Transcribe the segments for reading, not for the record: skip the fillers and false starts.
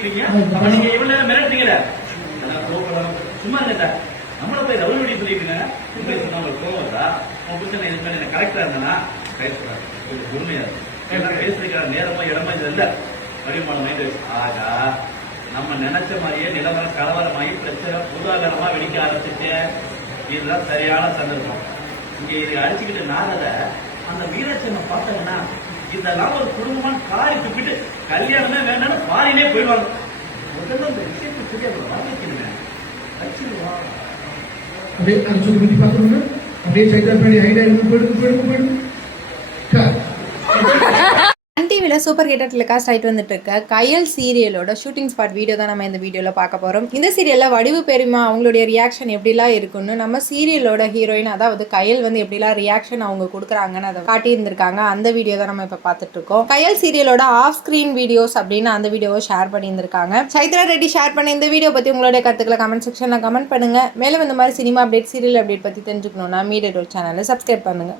சொல்லிட்டு இருக்கீங்க. நீங்க இவ்வளவு நேரம் மிரட்டுறீங்கல்ல, சும்மா இருங்க. நம்மள போய் ரவுடி வெடி சொல்லிட்டு உங்களுக்கு கோவம் வருதா? உங்க புருஷன் இது மாதிரி கரெக்டா இருந்தானா பேசுறாரு, கொஞ்சம் உண்மையா இருக்கு. பேசுறதுக்கான நேரமோ இடமோ இது இல்ல. வருமானம் மைண்ட் ஆகா, நம்ம நினைச்ச மாதிரியே நிலவரம் கலவரமாகி பிரச்சனை பூதாகரமா வெடிக்க ஆரம்பிச்சுட்டு, இதுதான் சரியான சந்தர்ப்பம். இங்க இது அடிச்சுக்கிட்டு நாரத அந்த வீரச்சனை பார்த்தாங்கன்னா இதெல்லாம் ஒரு குடும்பமான காரி துப்பிட்டு கல்யாணமே வேண்டாம்னு பாரினே போயிடுவாங்க. முதல்ல இந்த விஷயத்தை தெரியாது வாங்கிக்கணுங்க. அப்படியே அதை சொல்லி பற்றி பார்க்கணுங்க. அப்படியே சைதார் பண்ணி ஹைடா இருந்து போயிடுங்க. டிவியில் சூப்பர் ஹிட் டெலிகாஸ்ட் ஆகிட்டு வந்துட்டு இருக்க கயல் சீரியலோட ஷூட்டிங் ஸ்பாட் வீடியோ தான் நம்ம இந்த வீடியோவில் பார்க்க போகிறோம். இந்த சீரியலில் வடிவு பெருமா அவங்களுடைய ரியாக்ஷன் எப்படிலாம் இருக்குன்னு நம்ம சீரியலோட ஹீரோயின் அதாவது கயல் வந்து எப்படிலாம் ரியாக்ஷன் அவங்க கொடுக்குறாங்கன்னு அதை காட்டியிருந்திருக்காங்க. அந்த வீடியோ தான் நம்ம இப்போ பார்த்துட்டு இருக்கோம். கயல் சீரியலோட ஆஃப் ஸ்க்ரீன் வீடியோஸ் அப்படின்னு அந்த வீடியோவை ஷேர் பண்ணியிருந்திருக்காங்க. சைத்ரா ரெட்டி ஷேர் பண்ண இந்த வீடியோ பற்றி உங்களுடைய கருத்துக்களை கமெண்ட் செக்ஷனில் கமெண்ட் பண்ணுங்க. மேலும் இந்த மாதிரி சினிமா அப்டேட் சீரியல் அப்டேட் பற்றி தெரிஞ்சுக்கணும்னா மீடியா டோல் சேனலை சப்ஸ்கிரைப் பண்ணுங்க.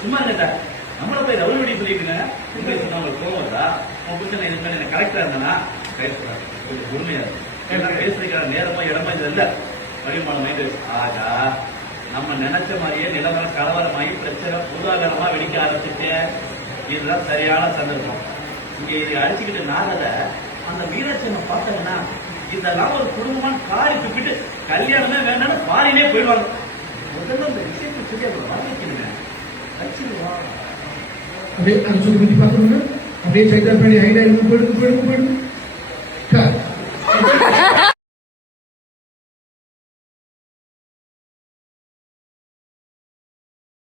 சும்மா இருங்க. நம்மள போய் ரவுடி வெடி சொல்லிட்டு உங்களுக்கு கோவம் வருதா? உங்க புருஷன் இது மாதிரி கரெக்டா இருந்தானா பேசுறாரு, கொஞ்சம் உண்மையா இருக்கு. பேசுறதுக்கான நேரமோ இடமோ இது இல்ல. வருமானம் மைண்ட் ஆகா, நம்ம நினைச்ச மாதிரியே நிலவரம் கலவரமாகி பிரச்சனை பூதாகரமா வெடிக்க ஆரம்பிச்சுட்டு, இதுதான் சரியான சந்தர்ப்பம். இங்க இது அடிச்சுக்கிட்டு நாரத அந்த வீரச்சனை பார்த்தாங்கன்னா இதெல்லாம் ஒரு குடும்பமான காரி துப்பிட்டு கல்யாணமே வேண்டாம்னு பாரினே போயிடுவாங்க. முதல்ல இந்த விஷயத்தை தெரியாது வாங்கிக்கணுங்க. அப்படியே அதை சொல்லி பற்றி பார்க்கணுங்க. அப்படியே சைதார் பண்ணி ஹைடா இருந்து போயிடுங்க.